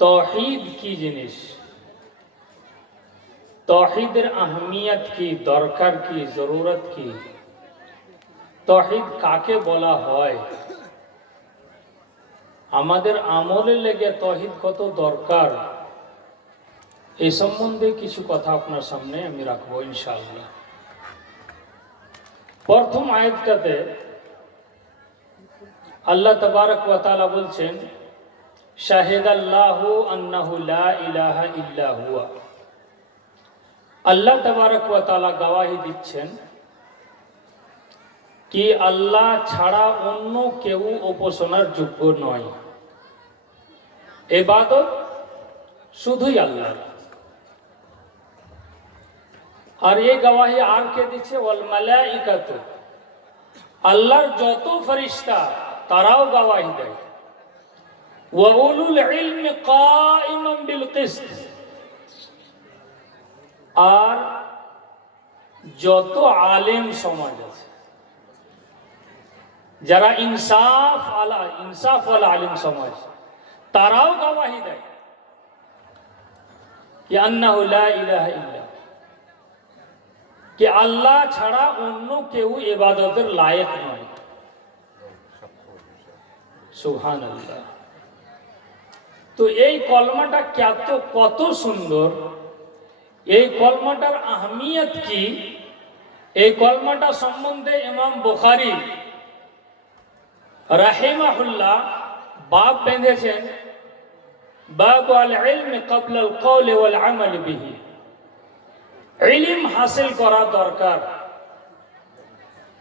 তহিদ কি জিনিস? তহিদের আহমিয়ত কি, দরকার কি, জরুরত কি? তহিদ কাকে বলা হয়? আমাদের আমলে লেগে তহিদ কত দরকার? এই সম্বন্ধে কিছু কথা আপনার সামনে আমি রাখব ইনশাআল্লাহ। প্রথম আয়াতটাতে আল্লাহ তবারক ওয়া তাআলা বলছেন শাহিদ আল্লাহ আন্নাহু লা ইলাহা ইল্লা আল্লাহ তবারক ওয়া তাআলা গওয়াহি দিচ্ছেন কি আল্লাহ ছাড়া অন্য কেউ উপাসনার যোগ্য নয়। এবাদত শুধুই আল্লাহ আর এই গওয়াহি আর কে দিচ্ছে? আল্লাহর যত ফরিস্তা তারাও গওয়াহি দেয়। ওয়াউলুল ইলমি কাইমান বিল কিসত আর যত আলেম সমাজ আছে, যারা ইনসাফ আলা ইনসাফ আলা আলিম সমাজ, তারাও গওয়াহি দেয়। কি আন্নাহু লা ইলাহা ইল্লা কি আল্লাহ ছাড়া অন্য কেউ ইবাদতের লায়ক নয়। সুবহান আল্লাহ তো এই কলমাটা কত কত সুন্দর? এই কলমাটার আহমিয়ত কি? এই কলমাটা সম্বন্ধে ইমাম বুখারী রাহিমাহুল্লাহ বাপ বেঁধেছেন, বাব আল ইলম ক্বাবল আল কওল ওয়াল আমাল বিহি। হাসিল করা দরকার।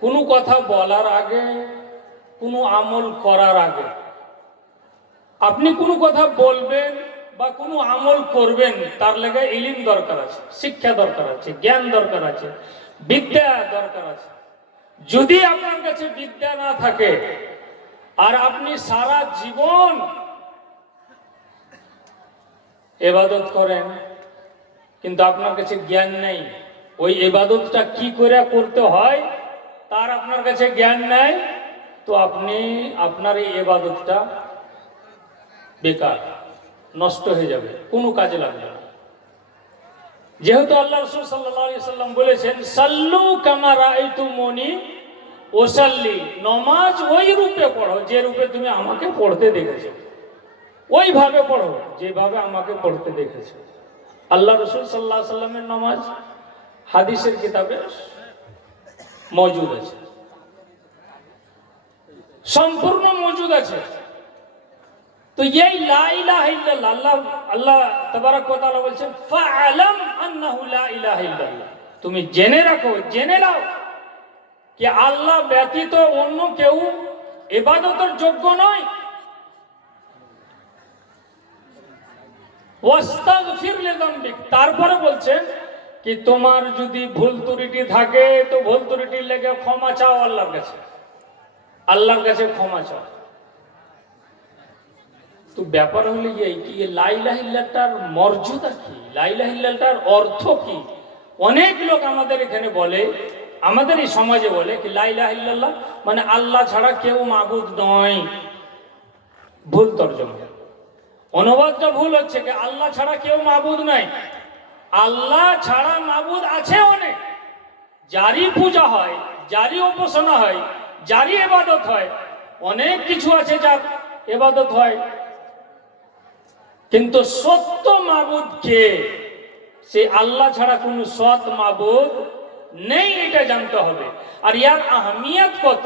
কোনো কথা বলার আগে, কোনো আমল করার আগে। আপনি কোনো কথা বলবেন বা কোনো আমল করবেন, তার লেগে ইলিম দরকার আছে, শিক্ষা দরকার আছে, জ্ঞান দরকার আছে, বিদ্যা দরকার আছে। যদি আপনার কাছে বিদ্যা না থাকে, আর আপনি সারা জীবন এবাদত করেন, কিন্তু আপনার কাছে জ্ঞান নেই, ওই এবাদতটা কি করে করতে হয়, তার আপনার কাছে জ্ঞান নেই, তো আপনি আপনার এই এবাদতটা বেকার, নষ্ট হয়ে যাবে, কোনো কাজে লাগবে না। যেহেতু আল্লাহ রসুল সাল্লাম বলেছেন, সাল্লু কামারা এইটু মনি ওসাল্লি নমাজ ওই রূপে পড়ো যে রূপে তুমি আমাকে পড়তে দেখেছ। ওইভাবে পড়ো যেভাবে আমাকে পড়তে দেখেছ। আল্লাহ রসুল সাল্লাহ সাল্লামের নমাজ হাদিসের কিতাবে মজুদ আছে। সম্পূর্ণ মজুদ আছে। তো এই লা ইলাহা ইল্লাল্লাহ, আল্লাহ আল্লাহ তাবারক ওয়া তাআলা বলছেন, ফাআলাম আন্নাহু লা ইলাহা ইল্লাল্লাহ। তুমি জেনে রাখো, জেনে নাও কি আল্লাহ ব্যতীত অন্য কেউ ইবাদতের যোগ্য নয়। তারপরে বলছেন কি তোমার যদি ভুল ত্রুটি থাকে, তো ভুল ত্রুটির লেগে ক্ষমা চাও আল্লাহর কাছে। আল্লাহর কাছে ক্ষমা চাও। তো ব্যাপার হলো এই কি লাইলাহিল্লাটার মর্যাদা কি? লাইলাহিল্লাটার অর্থ কি? অনেক লোক আমাদের এখানে বলে, আমাদের এই সমাজে বলে কি লাইলাহিল্লাহ মানে আল্লাহ ছাড়া কেউ মাবুদ নয়। ভুল তর্জমা। অনুবাদটা ভুল হচ্ছে কি আল্লাহ ছাড়া কেউ মাবুদ নাই। আল্লাহ ছাড়া মাবুদ আছে অনেক। যারই পূজা হয়, যারই উপাসনা হয়, যারই এবাদত হয়, অনেক কিছু আছে যার এবাদত হয়। কিন্তু সত্য মাবুদ কে সে আল্লাহ ছাড়া কোনো সৎ মাবুদ নেই, এটা জানতে হবে। আর ইয়ার আহমিয়ত কত?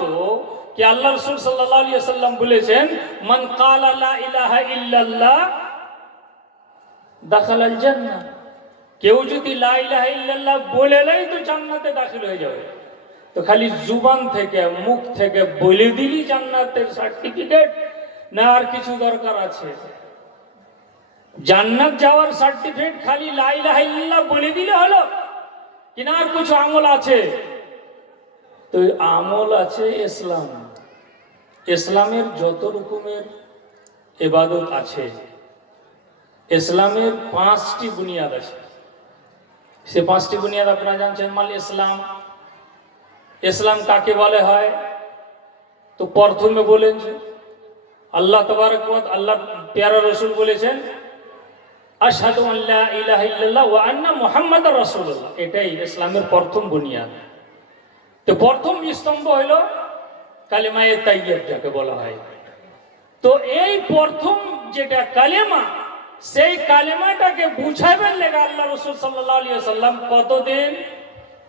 কি আল্লাহ রসুল সাল্লাহ সাল্লাম বলেছেন, মান কাল আল্লাহ ইলাহা ইল্লাল্লাহ দাখালাল জান্নাহ। কেউ যদি লা ইলাহা ইল্লাল্লাহ বলে নেই তো জান্নাতে দাখিল হয়ে যাবে। তো খালি জুবান থেকে, মুখ থেকে বলে দিলি জান্নাতের সার্টিফিকেট না আর কিছু দরকার আছে? জান্নাত যাওয়ার সার্টিফিকেট খালি লাইলাহ বলে দিলে হলো। কিনা আর কিছু আমল আছে? তো আমল আছে ইসলাম। ইসলামের যত রকমের এবাদত আছে, ইসলামের পাঁচটি বুনিয়াদ আছে। সে পাঁচটি বুনিয়াদ আপনারা জানছেন, মাল ইসলাম। ইসলাম কাকে বলে হয়? তো প্রথমে বলেন আল্লাহ তবারক আল্লাহ পেয়ারা রসুল বলেছেন আশহাদু আল্লা ইলাহা ইল্লাল্লাহ ওয়া আন্না মুহাম্মাদার রাসূলুল্লাহ। এটাই ইসলামের প্রথম বুনিয়াদ। তো প্রথম স্তম্ভ হলো কালেমায়ে তাইয়্যিব যাকে বলা হয়। তো এই প্রথম যেটা কালেমা, সেই কালেমাটাকে বুঝাবেন লেগে আল্লাহ রসুল সাল্লাহ আলিয়া সাল্লাম কতদিন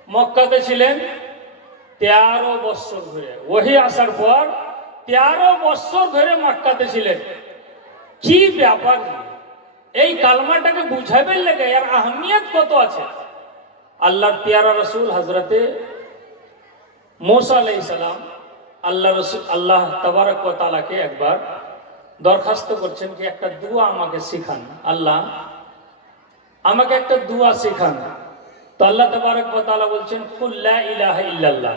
মক্কাতে ছিলেন? তেরো বৎসর ধরে। ওহি আসার পর তেরো বৎসর ধরে মক্কাতে ছিলেন। কি ব্যাপার? এই কালমাটাকে বুঝাবেন লেগে এর আহমিয়ত কত আছে? আল্লাহর পেয়ারা রসুল হজরতে মোসা আলাই সালাম আল্লাহ রসুল, আল্লাহ তবারক ওয়া একবার দরখাস্ত করছেন কি একটা দুয়া আমাকে শিখান। আল্লাহ, আমাকে একটা দুয়া শিখান। তো আল্লাহ তবারক তাআলা বলছেন, কুল লা ইলাহা ইল্লাল্লাহ।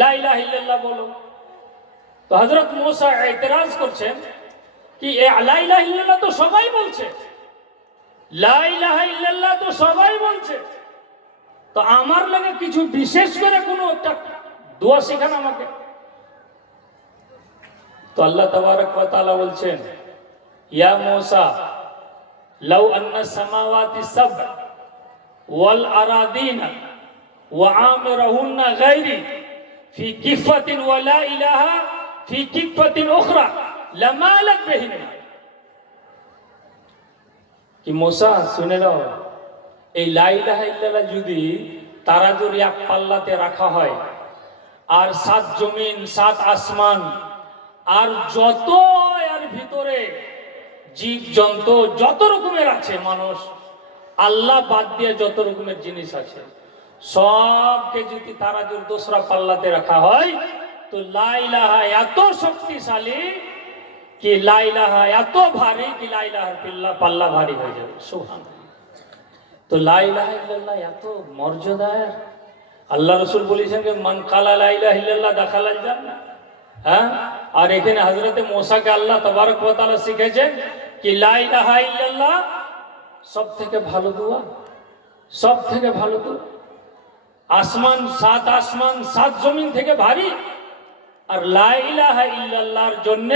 লা ইলাহা ইল্লাল্লাহ বলো। তো হযরত মুসা ইতরাজ করছেন কি, এ লা ইলাহা ইল্লাল্লাহ তো সবাই বলছে। লা ইলাহা ইল্লাল্লাহ তো সবাই বলছে। তো আমার লাগে কিছু বিশেষ করে কোনো একটা দোয়া শেখান আমাকে। তো আল্লাহ তবারক ওয়া বলছেন, ইয়া মূসা, লাউ আন্না সামাওয়াতি সাব ওয়াল আরাদিনা ওয়া আমিরহুন্না গায়রি ফি কিফাতিন ওয়া ইলাহা ফি কিফাতিন উখরা লামালাক বিহিন্না কি মোসা শুনে নাও। এই লাইলাহা ইল্লাল্লাহ যদি তারা যদি এক পাল্লাতে রাখা হয়, আর সাত জমিন, সাত আসমান, আর যত এর ভিতরে জীব জন্তু যত রকমের আছে মানুষ, আল্লাহ বাদ দিয়ে যত রকমের জিনিস আছে, সবকে যদি তারা যদি দোসরা পাল্লাতে রাখা হয়, তো লাইলাহা এত শক্তিশালী কি লাইলাহা এত ভারী কি লাইলাহার পিল্লা পাল্লা ভারী হয়ে যাবে সুহান তো লাইলাহা ইল্লাল্লাহ এত মর্যাদার আল্লাহ রসুল বলেছেন যে মান কালা লাইলাহা ইল্লাল্লাহ দেখালাল যান না হ্যাঁ আর এখানে হজরতে মোসাকে আল্লাহ তবারক তাআলা শিখেছেন কি লাইলাহা ইল্লাল্লাহ সব থেকে ভালো দোয়া সব থেকে ভালো দোয়া আসমান সাত আসমান সাত জমিন থেকে ভারী আর লা ইলাহা ইল্লাল্লাহর জন্য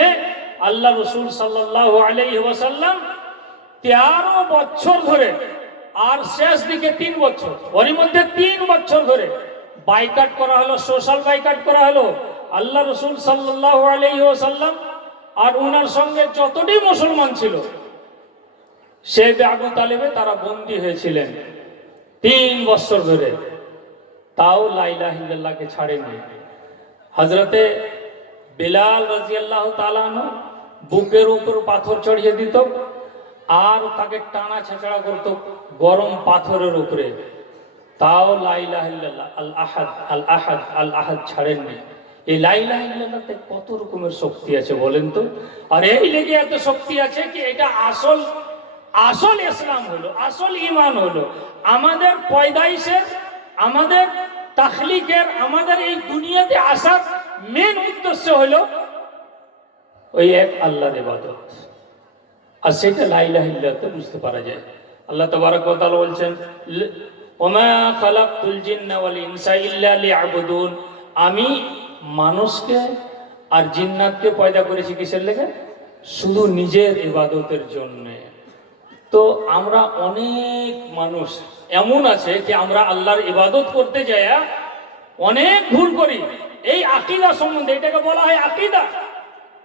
আল্লাহ রসুল সাল্লাল্লাহু আলাইহি ওয়াসাল্লাম তেরো বছর ধরে আর শেষ দিকে তিন বছর ওর মধ্যে তিন বছর ধরে বাইকাট করা হলো, সোশ্যাল বাইকাট করা হলো। আল্লাহ রসুল সাল্লাল্লাহু আলাইহি ওয়াসাল্লাম আর উনার সঙ্গে যতটি মুসলমান ছিল, সে আবু তালেবে তারা বন্দী হয়েছিলেন তিন বছর ধরে। তাও লাইলা হিল্লাহকে ছাড়েনি হজরতে বেলাল রাজিয়াল্লাহ তালানো বুকের উপর পাথর চড়িয়ে দিত, আর তাকে টানা ছেঁচড়া করত গরম পাথরের উপরে। তাও লাইলাহ আল আহাদ আল আহাদ আল আহাদ ছাড়েননি। এই লাইলাহ ইল্লাল্লাহতে কত রকমের শক্তি আছে বলেন তো? আর এই লেগে এত শক্তি আছে কি, এটা আসল আসল ইসলাম হলো, আসল ইমান হলো। আমাদের পয়দাইশের, আমাদের তাখলিকের, আমাদের এই দুনিয়াতে আসার মেন উদ্দেশ্য হলো ওই এক আল্লাহর ইবাদত। আর সেটা লাইলাহ ইল্লাতে বুঝতে পারা যায়। আল্লাহ তাবারক বলছেন ওমা খালাকতুল জিন্না ওয়াল ইনসা ইল্লা লিয়াবুদুন। আমি মানুষকে আর জিন্নাতকে পয়দা করেছি কিসের লেগে? শুধু নিজের ইবাদতের জন্য। তো আমরা অনেক মানুষ এমন আছে যে আমরা আল্লাহর ইবাদত করতে যাই অনেক ভুল করি। এই আকিদা সম্বন্ধে এটাকে বলা হয় আকিদা।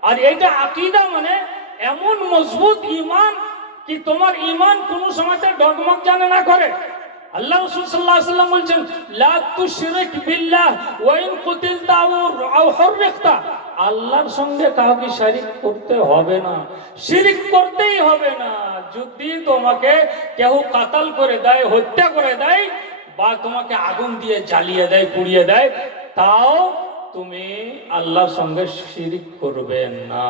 আর এইটা আকিদা মানে এমন মজবুত ইমান কি তোমার ইমান কোনো সময় ডগমগ জানে না করে। আল্লাহ রাসূল আলাইহি সাল্লাম বলছেন, লা তুশরিক বিল্লাহ ওয়া ইন কুতিলতা আও হুররিকতা আল্লাহর সঙ্গে কাউকে শরীক করতে হবে না। শিরিক করতেই হবে না। যদি তোমাকে কেউ কাতাল করে দেয়, হত্যা করে দেয় বা তোমাকে আগুন দিয়ে জ্বালিয়ে দেয়, পুড়িয়ে দেয়, তাও তুমি আল্লাহর সঙ্গে শিরিক করবে না।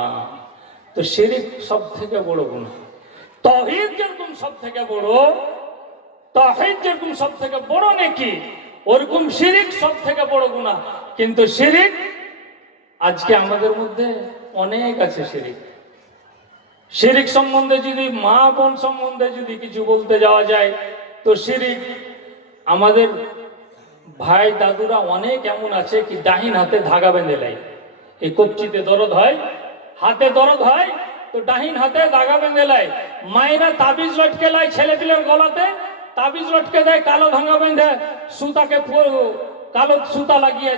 তো শিরিক সব থেকে বড় গুণ তহিদ যেরকম সব থেকে বড় তহিদ যেরকম সব থেকে বড় নাকি, ওরকম শিরিক সব থেকে বড় গুণা কিন্তু শিরিক, আজকে আমাদের মধ্যে অনেক আছে শিরিক। শিরিক সম্বন্ধে যদি, মা বোন সম্বন্ধে যদি কিছু বলতে যাওয়া যায়, তো শিরিক আমাদের ভাই, দাদুরা অনেক এমন আছে কি ডাহিন হাতে ধাগা বেঁধে নেয় এই কবচিতে দরদ হয়, হাতে দরদ হয়, তো ডাহিন হাতে দাগা বেঁধে লাই। মায়েরা তাবিজ লটকে লাই ছেলেপিলের গলাতে, তাবিজ লটকে দেয়, কালো ভাঙা বেঁধে, সুতাকে কালো সুতা লাগিয়ে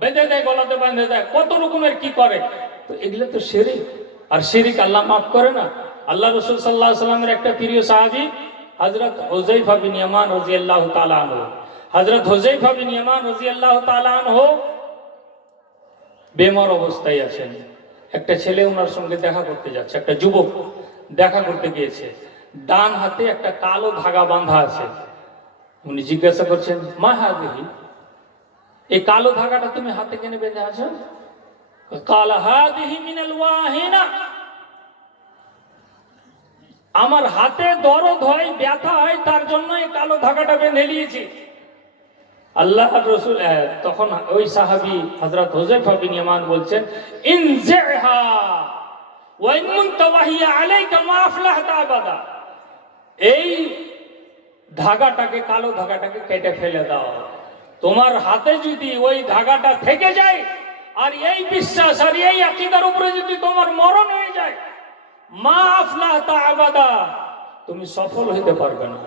বেঁধে দেয়, গলাতে বেঁধে দেয়, কত রকমের কি করে? তো এগুলো তো শিরিক। আর শিরিক আল্লাহ মাফ করে না। আল্লাহ রসুল সাল্লাহ সাল্লামের একটা প্রিয় সাহাবি হজরত হোজাইফা বিন ইয়ামান রাজিয়াল্লাহ তাআলা আনহু। হজরত হোজাইফা বিন ইয়ামান রাজিয়াল্লাহ তাআলা আনহু বেমার অবস্থায় আছেন। একটা ছেলে ওনার সঙ্গে দেখা করতে যাচ্ছে, একটা যুবক দেখা করতে গিয়েছে। ডান হাতে একটা কালো ধাগা বাঁধা আছে। উনি জিজ্ঞাসা করছেন, মা হাদিহি এই কালো ধাগাটা তুমি হাতে কেনে বেঁধে আছো? কাল হাদিহি মিনাল ওয়াহিনা। আমার হাতে দরদ হয়, ব্যথা হয়, তার জন্য এই কালো ধাগাটা বেঁধে নিয়েছি। আল্লাহ রসুল তখন ওই সাহাবি হজরত হোজেফা বিন ইয়ামান বলছেন, ইনজিহা ওয়া ইন মুনতা ওয়াহিয়া আলাইকা মা আফলাহতা আবাদা। এই ধাগাটাকে, কালো ধাগাটাকে কেটে ফেলে দাও। তোমার হাতে যদি ওই ধাগাটা থেকে যায়, আর এই বিশ্বাস আর এই আকিদার উপরে যদি তোমার মরণ হয়ে যায়, মা আফলাহতা আবাদা, তুমি সফল হইতে পারবে না।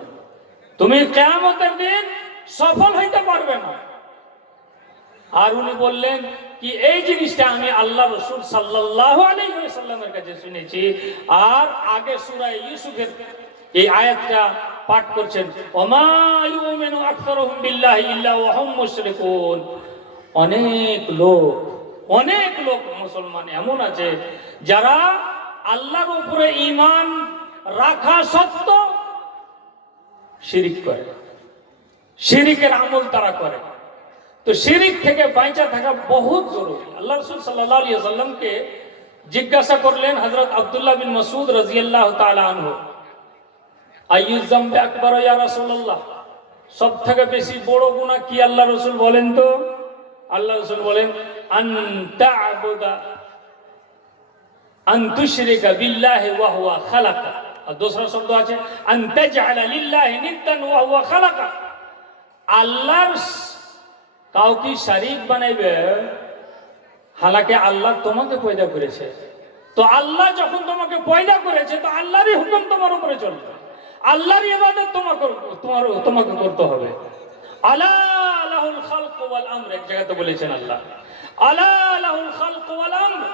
তুমি কেয়ামতের দিন সফল হইতে পারবে না। আর উনি বললেন কি, এই জিনিসটা আমি আল্লাহ রসুল সাল্লাহ আলাইসাল্লামের কাছে শুনেছি। আর আগে সুরাই ইউসুফের এই আয়াতটা পাঠ করছেন অনেক লোক অনেক লোক মুসলমান এমন আছে যারা আল্লাহর উপরে ইমান রাখা সত্ত্বেও শিরিক করে। শিরিকের আমল তারা করে। তো শিরিক থেকে বাঁচা থাকা বহুত জরুরি। আল্লাহ রসুল সাল্লাহ জিজ্ঞাসা করলেন হজরত আবদুল্লাহ বিন মসুদ আনহু আইয়ুজাম্বে আকবর ইয়া সব থেকে বেশি বড় গুনাহ কি আল্লাহ রসুল বলেন তো? আল্লাহ রসুল বলেন ওয়া হুয়া আর দোসরা শব্দ আছে ওয়া হুয়া খালাকা। আল্লাহর কাউকে শারিক বানাইবে, হালাকে আল্লাহ তোমাকে পয়দা করেছে। তো আল্লাহ যখন তোমাকে পয়দা করেছে, তো আল্লাহরই হুকুম তোমার উপরে চলবে। আল্লাহরই ইবাদত তোমাকে তোমার, তোমাকে করতে হবে। আলা খালক ওয়াল আমর, এক জায়গাতে বলেছেন আল্লাহ। আলা খালক ওয়াল আমর।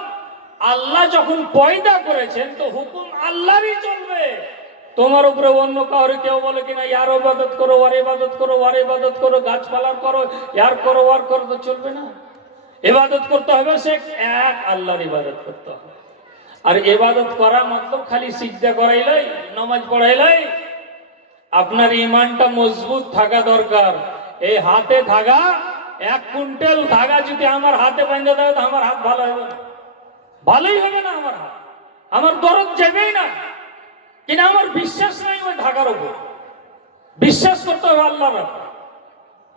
আল্লাহ যখন পয়দা করেছেন, তো হুকুম আল্লাহরই চলবে। তোমার উপরে অন্য কাউরে কেউ বলে কিনা, ইয়ার ইবাদত করো, ওয়ার ইবাদত করো, ওয়ার ইবাদত করো, গাছপালার করো, ইয়ার করো, ওয়ার করো, তো চলবে না। ইবাদত করতে হবে সে এক আল্লাহর ইবাদত করতে হবে। আর ইবাদত করা মতলব খালি সিজদা করাইলাই, নামাজ পড়াইলাই আপনার ইমানটা মজবুত থাকা দরকার। এই হাতে ধাগা, এক কুইন্টাল ধাগা যদি আমার হাতে বাঁধে দেয়, তো আমার হাত ভালো হবে না। ভালোই হবে না আমার হাত। আমার দরদ যাবেই না। কিনা আমার বিশ্বাস নাই ওই ধাগার উপর। বিশ্বাস করতে হবে আল্লাহর।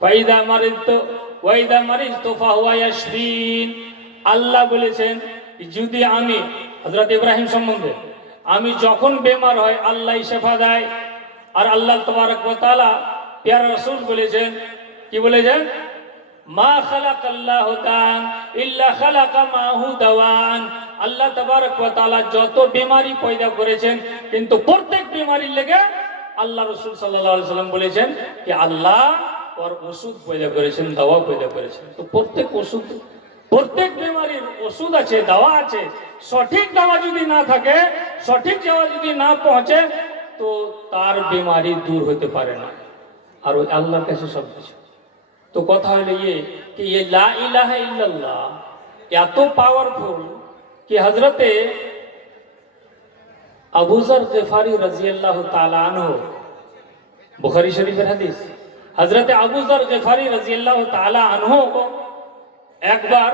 ফাইদা মারিদ তো ওয়াইদা মারিদ তো ফাহুয়া ইয়াশফিন। আল্লাহ বলেছেন, যদি আমি, হযরত ইব্রাহিম সম্বন্ধে, আমি যখন বেমার হয়, আল্লাহ শেফা দেয়। আর আল্লাহ তবারক তাআলা, পেয়ারা রাসূল বলেছেন, কি বলেছেন? মা খালাক আল্লাহ ইল্লা খালাকা মাহু দাওয়ান। আল্লাহ তালা যত বিমারি পয়দা করেছেন, কিন্তু প্রত্যেক বিমারির লেগে আল্লাহ রসুল সাল্লাম বলেছেন যে আল্লাহ ওর ওষুধ পয়দা করেছেন, দাওয়া পয়দা করেছেন। তো প্রত্যেক ওষুধ, প্রত্যেক বিমারির ওষুধ আছে, দাওয়া আছে, সঠিক দাওয়া যদি না থাকে, সঠিক দাওয়া যদি না পৌঁছে, তো তার বিমারি দূর হতে পারে না। আর ওই আল্লাহর কাছে সব কিছু তো কথা হলো ইয়ে কি ইয়ে লা এত পাওয়ারফুল कि হজরতে আবুজার গেফারি রাজিয়াল্লাহ তাআলা আনহু বুখারী শরীফের হাদিস হজরতে আবুজার গেফারি রাজিয়াল্লাহ তাআলা আনহু একবার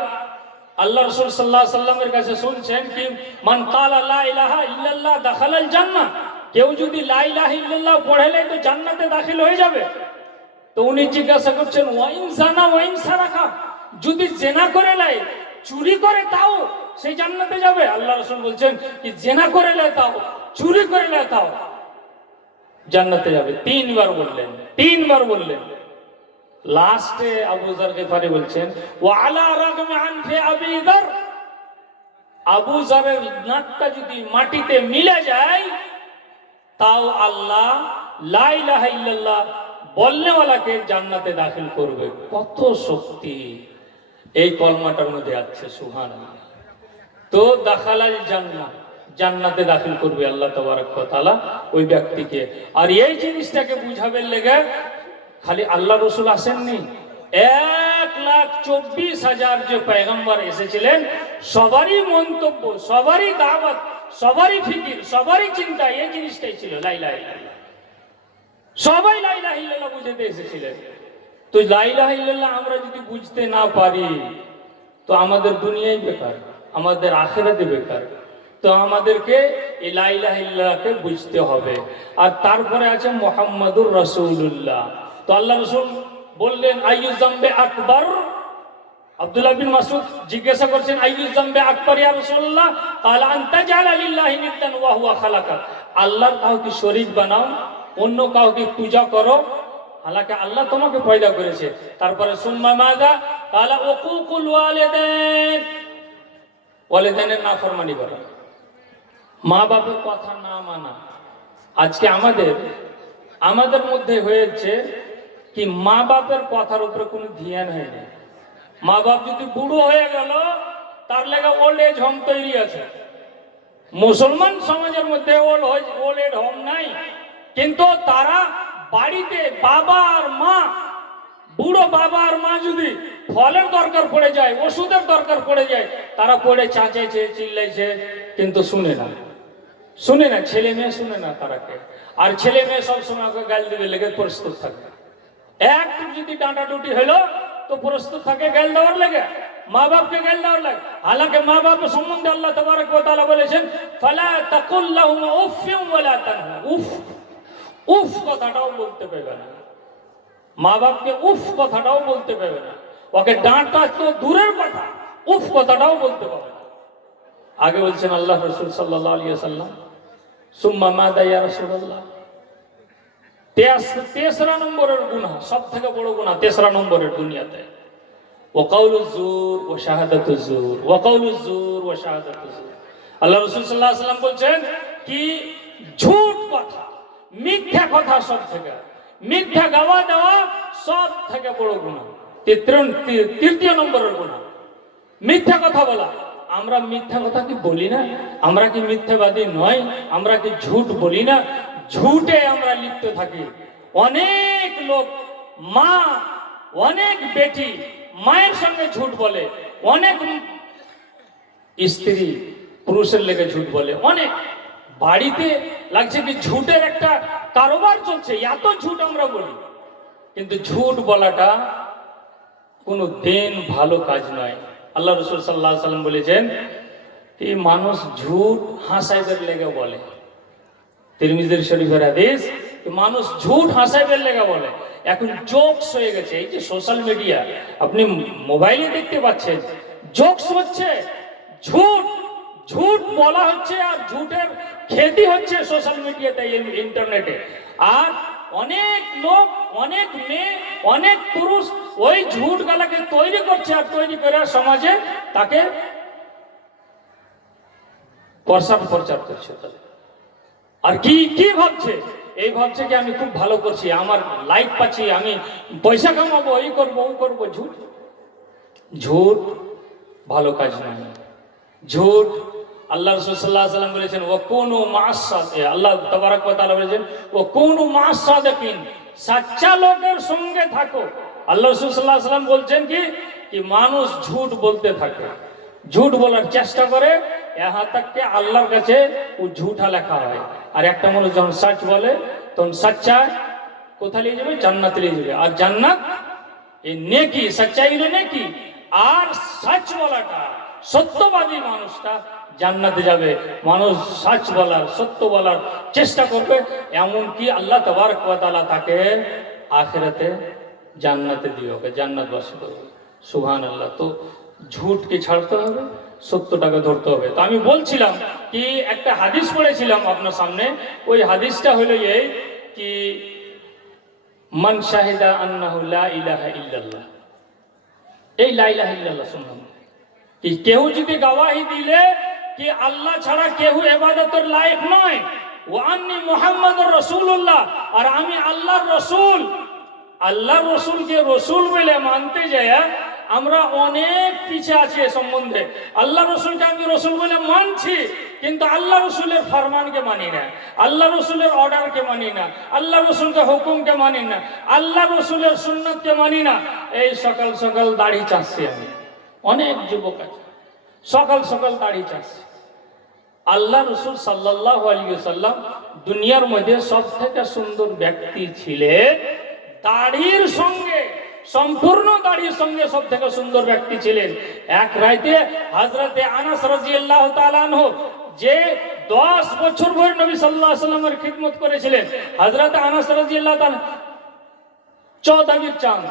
আল্লাহ রসুল সাল্লাহ সাল্লামের কাছে শুনছেন কি, মান কালা ইলাহা ইল্লাল্লাহ দাখালাল জান্নাহ কেউ যদি লা ইলাহা ইল্লাল্লাহ পড়েলে তো জান্নাতে দাখিল হয়ে যাবে। তো উনি জিজ্ঞাসা করছেন ওয়াইন জানা ওয়াইন সারাকা যদি জেনা করে লাই চুরি করে তাও সেই জান্নাতে যাবে। আল্লাহ রসুল বলছেন কি, জেনা করে লে তাও, চুরি করে লে তাও। জান্নাতে যাবে। তিনবার বললেন তিনবার বললেন। লাস্টে আবু জার গেফারি বলছেন ও আলা আবি জারের নাকটা যদি মাটিতে মিলে যায়, তাও আল্লাহ লাইলাহা ইল্লাল্লাহ বলনেওয়ালাকে জান্নাতে দাখিল করবে। কত শক্তি। এই কলমাটার মধ্যে আছে সুহান তো দাখালাল জান্নাত, জান্নাতে দাখিল করবে আল্লাহ তাআলা ওই ব্যক্তিকে। আর এই জিনিসটাকে বুঝাবেন লেগে খালি আল্লাহ রসুল আসেননি। এক লাখ চব্বিশ হাজার যে পয়গম্বর এসেছিলেন, সবারই মন্তব্য, সবারই দাওয়াত, সবারই ফিকির, সবারই চিন্তা এই জিনিসটাই ছিল লাইলা ইল্লাল্লাহ সবাই লাইলা ইল্লাল্লাহ বুঝতে এসেছিলেন। তো লাইলা ইল্লাল্লাহ আমরা যদি বুঝতে না পারি, তো আমাদের দুনিয়াই বেকার। আমাদের আখেরাতে বেকার তো আমাদেরকে এই লাইলা ইল্লাহকে বুঝতে হবে আর তারপরে আছে মোহাম্মদুর রসুল্লাহ তো আল্লাহ রসুল বললেন আইয়ুজ জাম্বে আকবর আব্দুল্লাহ বিন মাসুদ জিজ্ঞাসা করছেন আইয়ুজ জাম্বে আকবর ইয়া রাসূলুল্লাহ قال انت جعل لله ندا وهو خلقك আল্লাহর কাউকে শরীক বানাও অন্য কাউকে পূজা করো হালাকে আল্লাহ তোমাকে পয়দা করেছে তারপরে সুম্মা মাযা قال عقوق الوالدين ওয়ালিদাইনের নাফরমানি করা। মা বাবার কথা না মানা। আজকে আমাদের আমাদের মধ্যে হয়েছে কি মা বাপের কথার উপরে কোনো ধ্যান হয়নি মা বাপ যদি বুড়ো হয়ে গেল, তার লেগে ওল্ড এজ হোম তৈরি আছে। মুসলমান সমাজের মধ্যে ওল্ড ওল্ড এজ হোম নাই। কিন্তু তারা বাড়িতে বাবা আর মা, বুড়ো বাবা আর মা যদি ফলের দরকার পড়ে যায়, ওষুধের দরকার পড়ে যায়। তারা পড়ে চাঁচাইছে চিল্লাইছে কিন্তু শুনে না। শুনে না, ছেলে মেয়ে শুনে না তারাকে। আর ছেলে মেয়ে সবসময় ওকে গাল দিবে, লেগে প্রস্তুত থাকে। একটু যদি ডাঁটাডুটি হলো, তো প্রস্তুত থাকে, গাল দেওয়ার লেগে। মা বাপকে গাল দেওয়ার লাগে। হালাকে মা বাপ সম্বন্ধে আল্লাহ তাবারক ওয়া তাআলা বলেছেন, ফালা তাকুল্লাহুমা তানহা। উফ উফ কথাটাও বলতে পারবে না। মা বাপকে উফ কথাটাও বলতে পারবে না। ওকে ডাঁটা তো দূরের কথা, উফ কথাটাও বলতে পারবে আগে বলছেন আল্লাহ রসুল সাল্লাহ আলিয়া সাল্লাম সুম্মা মা দাইয়া রসুল্লাহ তেসরা নম্বরের গুণা সব থেকে বড় গুণা তেসরা নম্বরের দুনিয়াতে। ওকাউল জুর ও শাহাদাত জুর ওকাউল জুর ও শাহাদাত জুর আল্লাহ রসুল সাল্লাহ সাল্লাম বলছেন, কি ঝুট কথা, মিথ্যা কথা সব থেকে মিথ্যা গাওয়া দেওয়া সব থেকে বড় গুণা তৃতীয়- নম্বরের গুণা। মিথ্যা কথা বলা। আমরা মিথ্যা কথা কি বলি না? আমরা কি মিথ্যাবাদী নয়? আমরা কি ঝুট বলি না? ঝুটে আমরা লিপ্ত থাকি। অনেক লোক মা, অনেক বেটি মায়ের সঙ্গে ঝুট বলে। অনেক স্ত্রী পুরুষের লেগে ঝুট বলে। অনেক বাড়িতে লাগছে কি ঝুটের একটা কারোবার চলছে। এত ঝুট আমরা বলি। কিন্তু ঝুট বলাটা কোনো দিন ভালো কাজ নয়। আল্লাহ রসুল সাল্লাহ সাল্লাম বলেছেন কি মানুষ ঝুট হাসাইদের লেগে বলে। তিরমিজের শরীফের আদেশ মানুষ ঝুট হাসাইদের লেগে বলে। এখন জোকস হয়ে গেছে, এই যে সোশ্যাল মিডিয়া আপনি মোবাইলে দেখতে পাচ্ছেন জোকস হচ্ছে, ঝুট ঝুট বলা হচ্ছে আর ঝুটের খ্যাতি হচ্ছে সোশ্যাল মিডিয়াতে ইন্টারনেটে আর অনেক লোক, অনেক মেয়ে, অনেক পুরুষ ওই ঝুট গালাকে তৈরি করছে আর তৈরি করে সমাজে তাকে প্রসার প্রচার করছে। আর কি কি ভাবছে? এই ভাবছে যে আমি খুব ভালো করছি। আমার লাইফ পাচ্ছি, আমি পয়সা কামাবো, এই করব ওই করব, ঝুট। ঝুট, ভালো কাজ নয়। ঝুট আল্লাহ রসুল্লাহ সাল্লাম বলেছেন ও কোনো মাস সাথে আল্লাহ তবারক তালা বলেছেন ও কোনো মাস সাথে পিন সাচ্চা লোকের সঙ্গে থাকো। আল্লাহ রসুল্লাহ সাল্লাম বলছেন কি? কি মানুষ ঝুট বলতে থাকে। ঝুট বলার চেষ্টা করে এহা তাকে আল্লাহর কাছে ও ঝুঠা লেখা হয়। আর একটা মানুষ যখন সাচ বলে, তখন সাচ্চা কোথায় নিয়ে যাবে? জান্নাত নিয়ে যাবে। আর জান্নাত এই নেকি সাচ্চাই নেকি? আর সাচ বলাটা, সত্যবাদী মানুষটা জান্নাতে যাবে। মানুষ সচ বলার, সত্য বলার চেষ্টা করবে। এমনকি আল্লাহ তবারক ওয়া তাআলা তাকে আখেরাতে জান্নাতে দিবে জান্নাতবাসী করবে। সুবহান আল্লাহ তো ঝুটকে ছাড়তে হবে, সত্যটাকে ধরতে হবে। তো আমি বলছিলাম কি, একটা হাদিস পড়েছিলাম আপনার সামনে। ওই হাদিসটা হলো এই কি, মান শাহিদা আন্নাহু লা ইলাহা ইল্লাল্লাহ। এই লা ইলাহা ইল্লাল্লাহ শুনলাম কি কেউ যদি গাওয়াহি দিলে কি আল্লাহ ছাড়া কেউ এবাদতের লায়ক নয়? ও আন্নি মোহাম্মদ রসুল্লাহ আর আমি আল্লাহর রসুল। আল্লাহ রসুলকে রসুল বলে মানতে যায়, আমরা অনেক পিছে আছি এ সম্বন্ধে। আল্লাহ রসুলকে আমি রসুল বলে মানছি, কিন্তু আল্লাহ রসুলের ফরমানকে মানি না। আল্লাহ রসুলের অর্ডারকে মানি না। আল্লাহ রসুলকে হুকুমকে মানি না। আল্লাহ রসুলের সুন্নতকে মানি না। এই সকাল সকাল দাড়ি চাচ্ছি আমি। অনেক যুবক আছে। সকাল সকাল দাড়ি চাচ্ছি আল্লাহ রসুল সাল্লাহ আলিয়াল্লাম দুনিয়ার মধ্যে সব থেকে সুন্দর ব্যক্তি ছিলেন। দাড়ির সঙ্গে, সম্পূর্ণ দাড়ির সঙ্গে সব থেকে সুন্দর ব্যক্তি ছিলেন। এক রাইতে হাজরতে আনাস রাজিয়াল্লাহ তালানহ যে দশ বছর ভরে নবী সাল্লাহ সাল্লামের খিদমত করেছিলেন। হাজরতে আনাস রাজিয়াল্লাহ তাআলা চৌদাবির চাঁদ,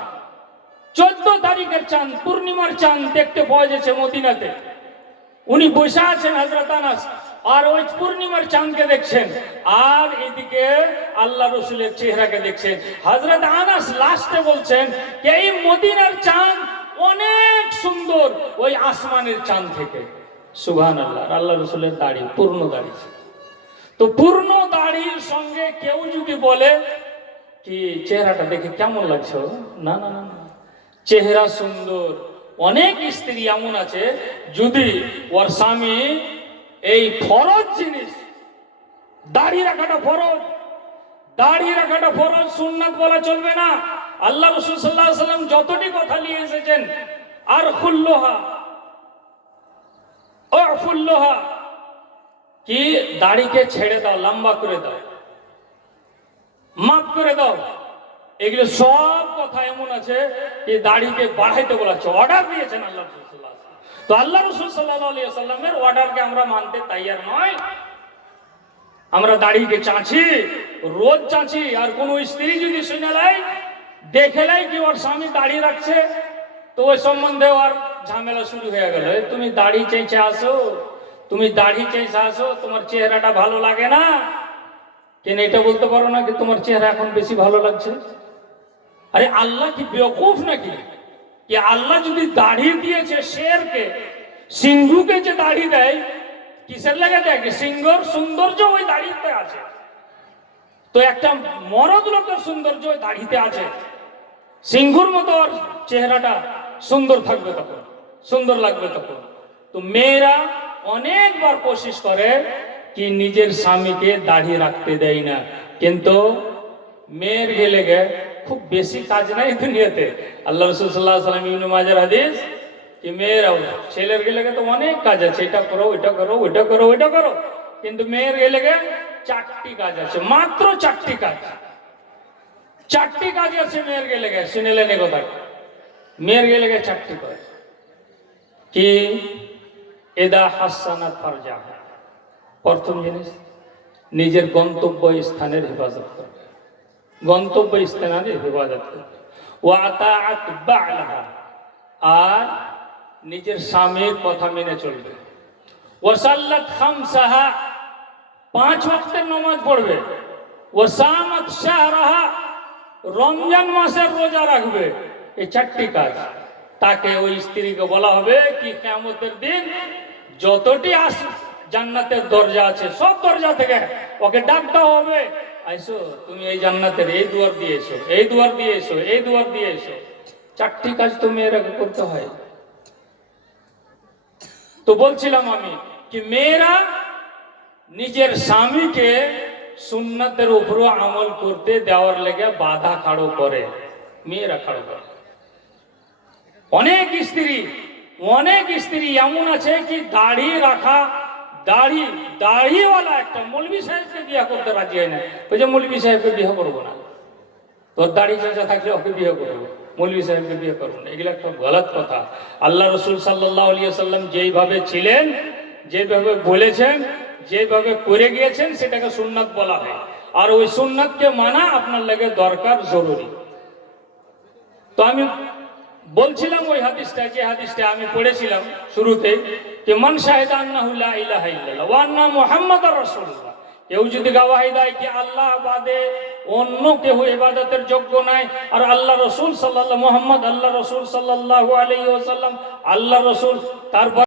চোদ্দ তারিখের চাঁদ, পূর্ণিমার চাঁদ দেখতে পাওয়া যাচ্ছে মদিনাতে। উনি বসে আছেন হজরত আনাস। আর ওই পূর্ণিমার চাঁদকে দেখছেন, আর এদিকে আল্লাহ রসুলের চেহারাকে দেখছেন। হজরত আনাস লাস্টে বলছেন যে, এই মদিনার চাঁদ অনেক সুন্দর ওই আসমানের চাঁদ থেকে। সুবহান আল্লাহ আল্লাহ রসুলের দাড়ি, পূর্ণ দাড়ি। তো পূর্ণ দাড়ির সঙ্গে কেউ যদি বলে, কি চেহারাটা দেখে কেমন লাগছে? না না না। চেহারা সুন্দর। অনেক স্ত্রী এমন আছে, যদি ওর স্বামী এই ফরজ জিনিস। দাড়ি রাখাটা ফরজ। দাড়ি রাখাটা ফরজ, সুন্নাত বলা চলবে না। আল্লাহ রসুল সাল্লাহ সাল্লাম যতটি কথা নিয়ে এসেছেন আর ফুল্লোহা কি? দাড়িকে ছেড়ে দাও, লম্বা করে দাও মাফ করে দাও। এগুলো সব কথা এমন আছে যে দাড়িকে বাড়াইতে বলা হচ্ছে, অর্ডার দিয়েছেন আল্লাহ রসুল সাল্লাল্লাহু আলাইহি ওয়াসাল্লাম। তো আল্লাহ রসুল সাল্লামের অর্ডারকে আমরা মানতে তৈয়ার নয়। আমরা দাড়িকে চাঁচি, রোজ চাঁচি, আর কোন স্ত্রী যদি শুনে লাই দেখে লাই কি ওর স্বামী দাড়ি রাখছে, তো ওই সম্বন্ধে ওর ঝামেলা শুরু হয়ে গেল। তুমি দাড়ি চেঁচে আসো, তুমি দাড়ি চেঁচে আসো, তোমার চেহারাটা ভালো লাগে না। কেন এটা বলতে পারো না কি তোমার চেহারা এখন বেশি ভালো লাগছে? আরে আল্লাহ কি বেওকুফ নাকি? কি আল্লাহ যদি দাড়ি দিয়েছে শেরকে সিংহুকে যে দাড়ি দেয়, কিসের লেগে কি সিংহর সৌন্দর্য ওই দাড়িতে আছে। তো একটা মরদ লোকের সৌন্দর্য ওই দাড়িতে আছে। সিংহুর মতো চেহারাটা সুন্দর থাকবে তখন, সুন্দর লাগবে তখন। তো মেয়েরা অনেকবার কোশিশ করে কি নিজের স্বামীকে দাড়ি রাখতে দেয় না। কিন্তু মেয়ের গেলে গে খুব বেশি কাজ নাই দুনিয়াতে। আল্লাহ রসুল সাল্লাহ সাল্লাম ইবনু মাজার হাদিস, কি মেয়েরাও ছেলের গেলে তো অনেক কাজ আছে, এটা করো, ওইটা করো ওইটা করো ওইটা করো। কিন্তু মেয়ের গেলে চারটি কাজ আছে, মাত্র চারটি কাজ। চারটি কাজ আছে মেয়ের গেলে শুনেলেন এ কথা। মেয়ের গেলে চারটি কাজ। কি? এদা হাসানাত ফারজা প্রথম জিনিস, নিজের গন্তব্য স্থানের হেফাজত করবে গন্তব্য স্থানের হেফাজত করবে আর নিজের স্বামীর কথা মেনে চলবে। ওয়াসাল্লাত খামসাহা, পাঁচ ওয়াক্তের নামাজ পড়বে। ওয়াসামাত শাহরাহা, রমজান মাসের রোজা রাখবে। এই চারটি কাজ। তাকে ওই স্ত্রীকে বলা হবে কি কেমতের দিন যতটি আস, জান্নাতের দরজা আছে, সব দরজা থেকে ওকে ডাক দেওয়া হবে। আইসো, তুমি এই জান্নাতের এই দুয়ার দিয়ে এসো, এই দুয়ার দিয়ে এসো, এই দুয়ার দিয়ে এসো। চারটি কাজ তো মেয়েরাকে করতে হয়। তো বলছিলাম আমি কি মেয়েরা নিজের স্বামীকে সুন্নাতের উপরও আমল করতে দেওয়ার লেগে বাধা খাড়ো করে। মেয়েরা খাড়ো করে। অনেক স্ত্রী অনেক স্ত্রী এমন আছে কি দাড়ি রাখা দাড়ি, দাড়িওয়ালা একটা মৌলবি সাহেবকে বিয়ে করতে রাজি হয় না। ওই মৌলবি সাহেবকে বিয়ে করব না। তোর দাড়ি চাচা থাকলে ওকে বিয়ে করব। মৌলবি সাহেবকে বিয়ে করব না। এগুলো একটা গলত কথা। আল্লাহ রসুল সাল্লাহ আলিয়া সাল্লাম যেইভাবে ছিলেন, যেভাবে বলেছেন, যেভাবে করে গিয়েছেন, সেটাকে সুন্নাত বলা হয়। আর ওই সুন্নাতকে মানা আপনার লাগে দরকার জরুরি। তো আমি বলছিলাম ওই হাদিসটা, যে হাদিসটা আমি পড়েছিলাম শুরুতে, যে মন শাহিদা আন্নাহু লা ইলাহা ইল্লাল্লাহ ওয়া আন্না মুহাম্মাদার রাসূলুল্লাহ। কেউ যদি গাওয়াহি দেয় কি আল্লাহ বাদে অন্য কেউ এবাদতের যোগ্য নাই, আর আল্লাহ রসুল সাল্লাহ মোহাম্মদ আল্লাহ রসুল সাল্লাহ আলাই আল্লাহ রসুল, তারপর